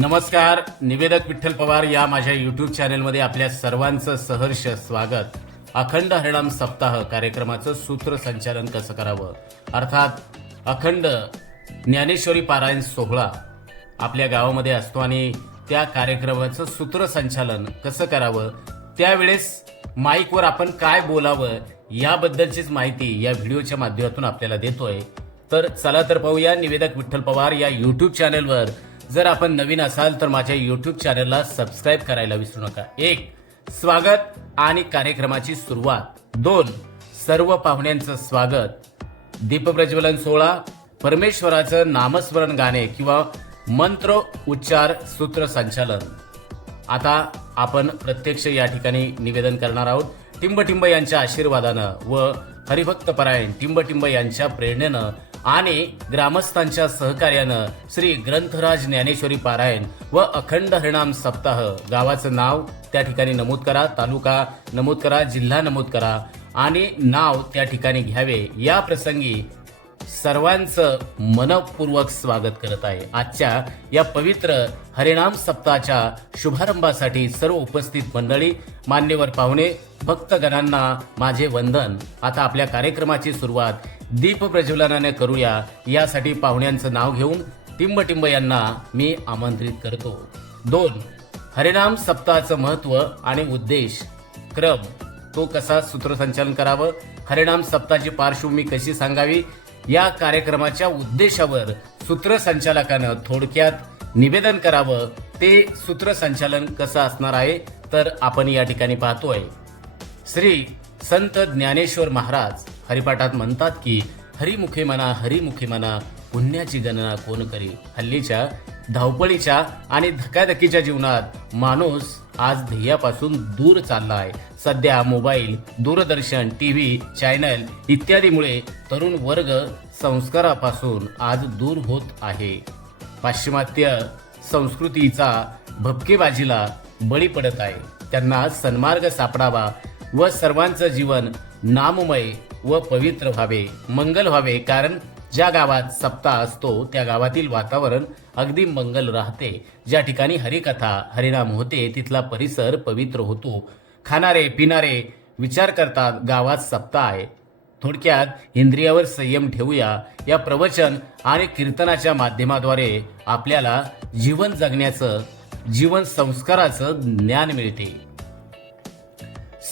नमस्कार निवेदक विठ्ठल पवार या माझ्या यूट्यूब चॅनलमध्ये आपल्या सर्वांचं सहर्ष स्वागत. अखंड हरिणाम सप्ताह कार्यक्रमाचं सूत्रसंचालन कसं करावं? अर्थात अखंड ज्ञानेश्वरी पारायण सोहळा आपल्या गावामध्ये असतो आणि त्या कार्यक्रमाचं सूत्रसंचालन कसं करावं? त्यावेळेस माईकवर आपण काय बोलावं? याबद्दलचीच माहिती या व्हिडिओच्या माध्यमातून आपल्याला देतोय. तर चला तर पाहूया निवेदक विठ्ठल पवार या यूट्यूब चॅनलवर जर आपण नवीन असाल तर माझ्या यूट्यूब चॅनलला सबस्क्राईब करायला विसरू नका. एक स्वागत आणि कार्यक्रमाची सुरुवात. दोन सर्व पाहुण्यांचं स्वागत. दीपप्रज्वलन सोहळा परमेश्वराचं नामस्मरण गाणे किंवा मंत्र उच्चार सूत्र संचालन. आता आपण प्रत्यक्ष या ठिकाणी निवेदन करणार आहोत. टिंबटिंब यांच्या आशीर्वादानं व हरिभक्त परायण टिंबटिंब यांच्या प्रेरणेनं आणि ग्रामस्थांच्या सहकार्यानं श्री ग्रंथराज ज्ञानेश्वरी पारायण व अखंड हरिणाम सप्ताह गावाचं नाव त्या ठिकाणी नमूद करा तालुका नमूद करा जिल्हा नमूद करा आणि नाव त्या ठिकाणी घ्यावे. या प्रसंगी सर्वांचं मनपूर्वक स्वागत करत आहे. आजच्या या पवित्र हरिणाम सप्ताहाच्या शुभारंभासाठी सर्व उपस्थित मंडळी मान्यवर पाहुणे भक्तगणांना माझे वंदन. आता आपल्या कार्यक्रमाची सुरुवात दीप प्रज्वलनाने करूया यासाठी पाहुण्यांचं नाव घेऊन टिंबटिंब यांना मी आमंत्रित करतो. दोन हरिनाम सप्ताहाचं महत्त्व आणि उद्देश. क्रम तो कसा सूत्रसंचालन करावं? हरिनाम सप्ताहाची पार्श्वभूमी कशी सांगावी? या कार्यक्रमाच्या उद्देशावर सूत्रसंचालकानं थोडक्यात निवेदन करावं. ते सूत्रसंचालन कसं असणार आहे? तर आपण या ठिकाणी पाहतोय. श्री संत ज्ञानेश्वर महाराज हरिपाठात म्हणतात की हरिमुखे म्हणा हरिमुखे म्हणा पुण्याची गणना कोण करी? हल्लीच्या धावपळीच्या आणि धकाधकीच्या जीवनात माणूस आज ध्येयापासून दूर चालला आहे सध्या mobile Doordarshan T V channel इत्यादीमुळे तरुण वर्ग संस्कारापासून आज दूर होत आहे. पाश्चिमात्य संस्कृतीचा भपकेबाजीला बळी पडत आहे. त्यांना सन्मार्ग सापडावा व सर्वांचं जीवन नाममय व पवित्र व्हावे मंगल व्हावे कारण ज्या गावात सप्ताह असतो त्या गावातील वातावरण अगदी मंगल राहते. ज्या ठिकाणी हरिकथा हरिनाम होते तिथला परिसर पवित्र होतो. खाणारे पिणारे विचार करतात गावात सप्ताह आहे. थोडक्यात इंद्रियावर संयम ठेवूया. या प्रवचन आणि कीर्तनाच्या माध्यमाद्वारे आपल्याला जीवन जगण्याचं जीवन संस्काराचं ज्ञान मिळते.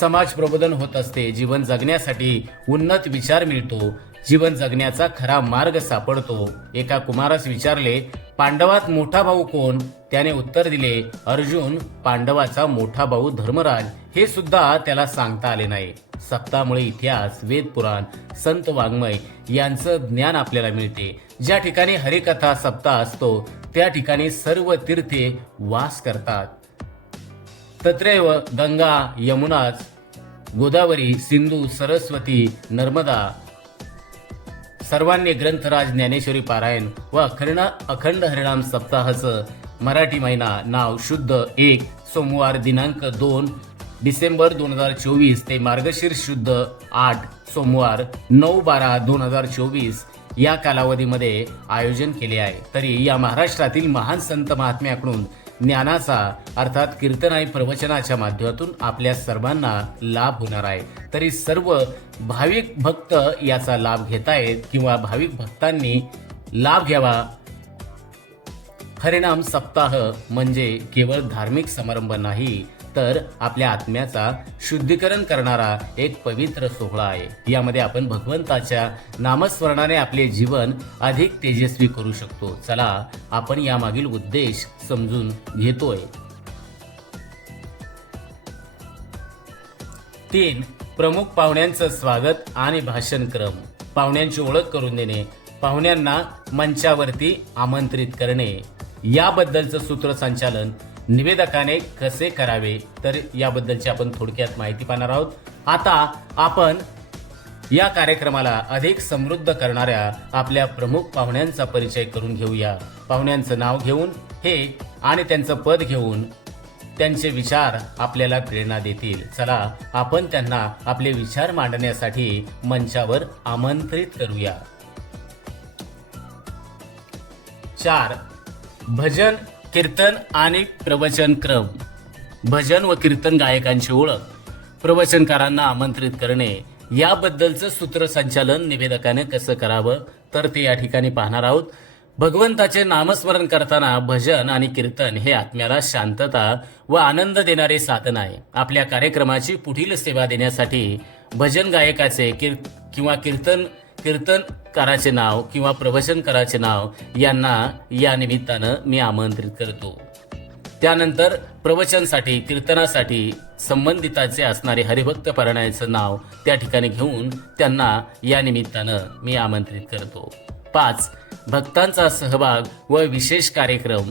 समाज प्रबोधन होत असते. जीवन जगण्यासाठी उन्नत विचार मिळतो. जीवन जगण्याचा खरा मार्ग सापडतो. एका कुमारास विचारले पांडवात मोठा भाऊ कोण? त्याने उत्तर दिले अर्जुन पांडवाचा मोठा भाऊ धर्मराज. हे सुद्धा त्याला सांगता आले नाही. सप्तामुळे इतिहास वेद पुराण संत वाङ्मय यांचं ज्ञान आपल्याला मिळते. ज्या ठिकाणी हरिकथा सप्ताह असतो त्या ठिकाणी सर्व तीर्थे वास करतात. तत्रैव गंगा यमुनाच गोदावरी सिंधू सरस्वती नर्मदा सर्वांनी ग्रंथराज ज्ञानेश्वरी पारायण व अखंड अखंड हरिणाम सप्ताहाचं मराठी महिना नाव शुद्ध एक सोमवार दिनांक दोन डिसेंबर दोन हजार चोवीस ते मार्गशीर्ष शुद्ध आठ सोमवार नऊ बारा दोन हजार चोवीस या कालावधीमध्ये आयोजन केले आहे. तरी या महाराष्ट्रातील महान संत महात्म्याकडून ज्ञानाचा अर्थात कीर्तन आणि प्रवचनाच्या माध्यमातून आपल्या सर्वांना लाभ होणार आहे. तरी सर्व भाविक भक्त याचा लाभ घेत आहेत किंवा भाविक भक्तांनी लाभ घ्यावा. हरिणाम सप्ताह म्हणजे केवळ धार्मिक समारंभ नाही तर आपल्या आत्म्याचा शुद्धीकरण करणारा एक पवित्र सोहळा आहे. यामध्ये आपण भगवंताच्या नामस्मरणाने आपले जीवन अधिक तेजस्वी करू शकतो. चला आपण यामागील उद्देश समजून घेतोय. तीन प्रमुख पाहुण्यांचं स्वागत आणि भाषण क्रम पाहुण्यांची ओळख करून देणे पाहुण्यांना मंचावरती आमंत्रित करणे. याबद्दलचं सूत्रसंचालन निवेदकाने कसे करावे? तर याबद्दलची आपण थोडक्यात माहिती पाहणार आहोत. आता आपण या कार्यक्रमाला अधिक समृद्ध करणाऱ्या आपल्या प्रमुख पाहुण्यांचा परिचय करून घेऊया. पाहुण्यांचं नाव घेऊन हे आणि त्यांचं पद घेऊन त्यांचे विचार आपल्याला प्रेरणा देतील. चला आपण त्यांना आपले विचार मांडण्यासाठी मंचावर आमंत्रित करूया. चार भजन कीर्तन आणि प्रवचन क्रम. भजन व कीर्तन गायकांची ओळख. प्रवचनकारांना आमंत्रित करणे. याबद्दलचं सूत्रसंचालन निवेदकाने कसं करावं? तर ते या ठिकाणी पाहणार आहोत. भगवंताचे नामस्मरण करताना भजन आणि कीर्तन हे आत्म्याला शांतता व आनंद देणारे साधन आहे. आपल्या कार्यक्रमाची पुढील सेवा देण्यासाठी भजन गायकाचे कीर किंवा कीर्तन कीर्तनकाराचे नाव किंवा प्रवचन कराचे नाव यांना या निमित्तानं मी आमंत्रित करतो. त्यानंतर प्रवचनसाठी कीर्तनासाठी संबंधिताचे असणारे हरिभक्त पारायणाचं नाव त्या ठिकाणी घेऊन त्यांना या निमित्तानं मी आमंत्रित करतो. पाच भक्तांचा सहभाग व विशेष कार्यक्रम.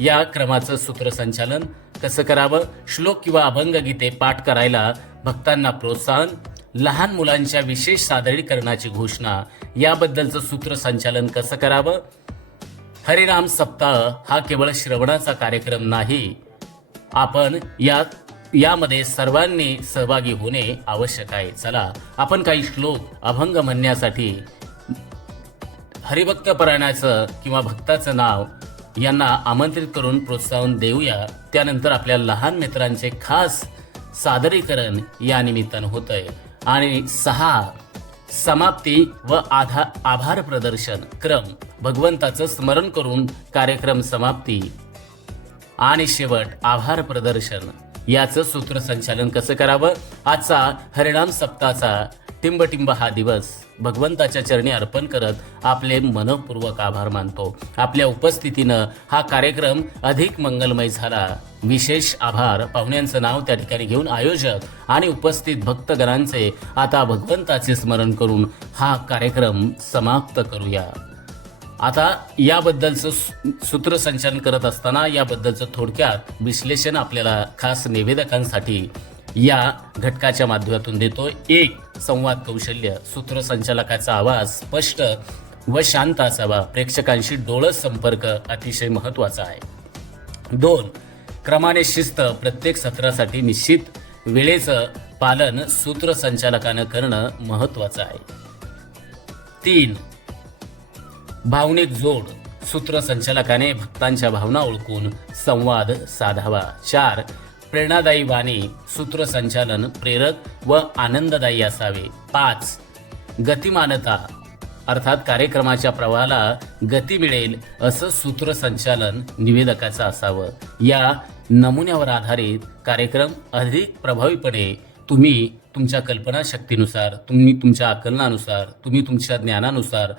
या क्रमाचं सूत्रसंचालन कसं करावं? श्लोक किंवा अभंग गीते पाठ करायला भक्तांना प्रोत्साहन लहान मुलांच्या विशेष सादरीकरणाची घोषणा याबद्दलचं सूत्रसंचालन कसं करावं? हरिनाम सप्ताह हा केवळ श्रवणाचा कार्यक्रम नाही. आपण या यामध्ये सर्वांनी सहभागी होणे आवश्यक आहे. चला आपण काही श्लोक अभंग म्हणण्यासाठी हरिभक्त परायणाचं किंवा भक्ताचं नाव यांना आमंत्रित करून प्रोत्साहन देऊया. त्यानंतर आपल्या लहान मित्रांचे खास सादरीकरण या निमित्तानं होत आहे आणि सहा समाप्ती व आधा आभार प्रदर्शन. क्रम. भगवंताचं स्मरण करून कार्यक्रम समाप्ती. आणि शेवट आभार प्रदर्शन. याचं सूत्रसंचालन कसं करावं? आजचा हरिणाम सप्ताचा टिंबटिंब हा दिवस भगवंताच्या चरणी अर्पण करत आपले मनपूर्वक आभार मानतो. आपल्या उपस्थितीनं हा कार्यक्रम अधिक मंगलमय झाला. विशेष आभार. पाहुण्यांचं नाव त्या ठिकाणी घेऊन आयोजक आणि उपस्थित भक्तगणांचे आता भगवंताचे स्मरण करून हा कार्यक्रम समाप्त करूया. आता याबद्दलचं सू- सूत्रसंचालन करत असताना याबद्दलचं थोडक्यात विश्लेषण आपल्याला खास निवेदकांसाठी या घटकाच्या माध्यमातून देतो. एक संवाद कौशल्य सूत्रसंचालकाचा आवाज स्पष्ट व शांत असावा. प्रेक्षकांशी डोळस संपर्क अतिशय महत्त्वाचा आहे. दोन क्रमाने शिस्त प्रत्येक सत्रासाठी निश्चित वेळेचं पालन सूत्रसंचालकानं करणं महत्वाचं आहे. तीन भावनिक जोड सूत्रसंचालकाने भक्तांच्या भावना ओळखून संवाद साधावा. चार प्रेरणादायी वाणी सूत्रसंचालन प्रेरक व आनंददायी असावे. पाच गतिमानता. अर्थात कार्यक्रमाच्या प्रवाहाला गती मिळेल असं सूत्रसंचालन निवेदकाचं असावं. या नमुन्यावर आधारित कार्यक्रम अधिक प्रभावीपणे तुम्ही तुमच्या कल्पनाशक्तीनुसार तुम्ही तुमच्या आकलनानुसार तुम्ही तुमच्या ज्ञानानुसार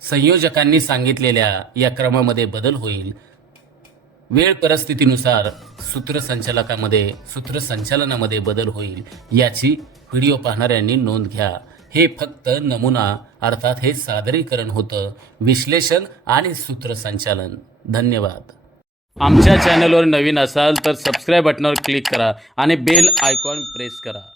संयोजकांनी सांगितलेल्या या क्रमामध्ये बदल होईल. वेळ परिस्थितीनुसार सूत्रसंचालकामध्ये सूत्रसंचालनामध्ये बदल होईल याची व्हिडिओ पाहणाऱ्यांनी नोंद घ्या. हे फक्त नमुना अर्थात हे सादरीकरण होतं विश्लेषण आणि सूत्रसंचालन. धन्यवाद. आमच्या चॅनलवर नवीन असाल तर सबस्क्राईब बटनावर क्लिक करा आणि बेल आयकॉन प्रेस करा.